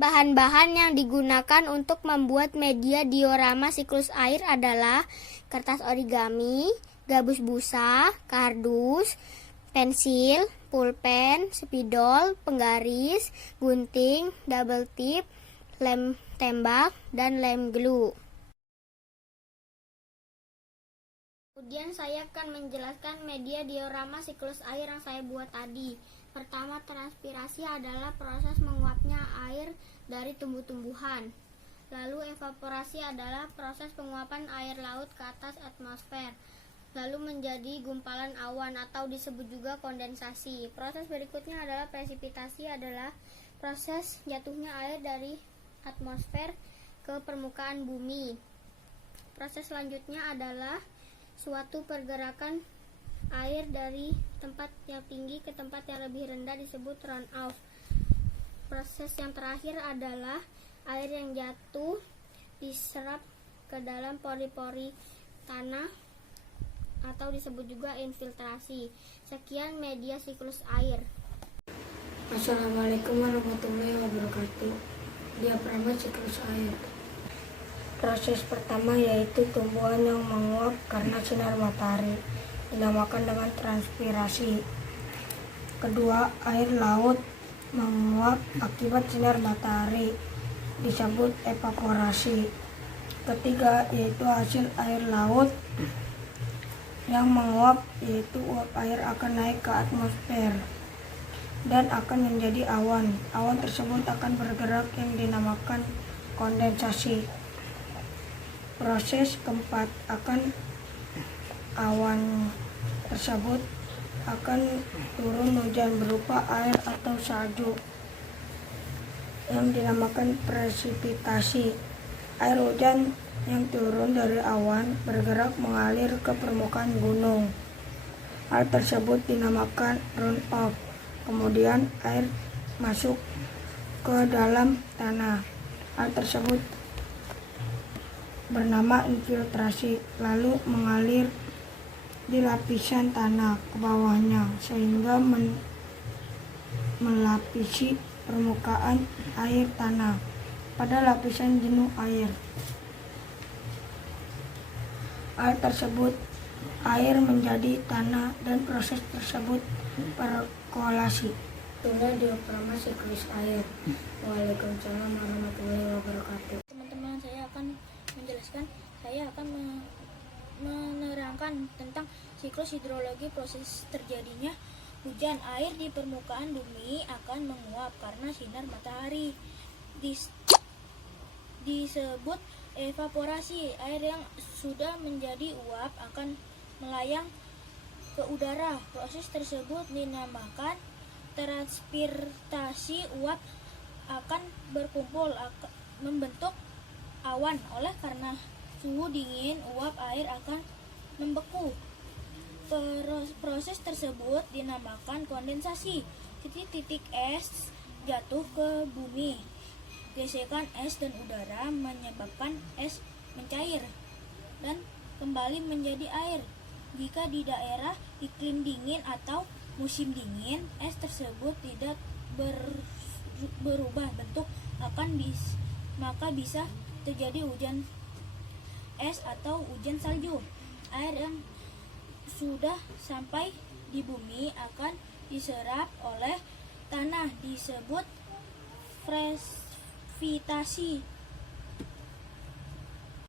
Bahan-bahan yang digunakan untuk membuat media diorama siklus air adalah kertas origami, gabus busa, kardus, pensil, pulpen, spidol, penggaris, gunting, double tip, lem tembak, dan lem glue. Kemudian saya akan menjelaskan media diorama siklus air yang saya buat tadi. Pertama, transpirasi adalah proses menguapnya air dari tumbuh-tumbuhan. Lalu evaporasi adalah proses penguapan air laut ke atas atmosfer, lalu menjadi gumpalan awan atau disebut juga kondensasi. Proses berikutnya adalah presipitasi, adalah proses jatuhnya air dari atmosfer ke permukaan bumi. Proses selanjutnya adalah suatu pergerakan air dari tempat yang tinggi ke tempat yang lebih rendah disebut runoff. Proses yang terakhir adalah air yang jatuh diserap ke dalam pori-pori tanah atau disebut juga infiltrasi. Sekian media siklus air. Assalamualaikum warahmatullahi wabarakatuh. Diagrama siklus air. Proses pertama yaitu tumbuhan yang menguap karena sinar matahari, dinamakan dengan transpirasi. Kedua, air laut menguap akibat sinar matahari, disebut evaporasi. Ketiga, yaitu hasil air laut yang menguap, yaitu uap air akan naik ke atmosfer dan akan menjadi awan. Awan tersebut akan bergerak yang dinamakan kondensasi. Proses keempat, awan tersebut akan turun hujan berupa air atau salju yang dinamakan presipitasi. Air hujan yang turun dari awan bergerak mengalir ke permukaan gunung. Hal tersebut dinamakan runoff. Kemudian air masuk ke dalam tanah. Hal tersebut bernama infiltrasi, lalu mengalir di lapisan tanah ke bawahnya sehingga melapisi permukaan air tanah pada lapisan jenuh air. Hal tersebut air menjadi tanah dan proses tersebut perkolasi. Itulah diagrama siklus air. Waalaikumsalam warahmatullahi wabarakatuh. Teman-teman, saya akan menerangkan tentang siklus hidrologi. Proses terjadinya hujan air di permukaan bumi akan menguap karena sinar matahari, disebut evaporasi. Air yang sudah menjadi uap akan melayang ke udara. Proses tersebut dinamakan transpirasi. Uap akan berkumpul membentuk awan. Oleh karena suhu dingin, uap air akan membeku. Proses tersebut dinamakan kondensasi. Titik-titik es jatuh ke bumi. Gesekan es dan udara menyebabkan es mencair dan kembali menjadi air. Jika di daerah iklim dingin atau musim dingin, es tersebut tidak berubah bentuk, maka bisa terjadi hujan es atau hujan salju. Air yang sudah sampai di bumi akan diserap oleh tanah, disebut presipitasi.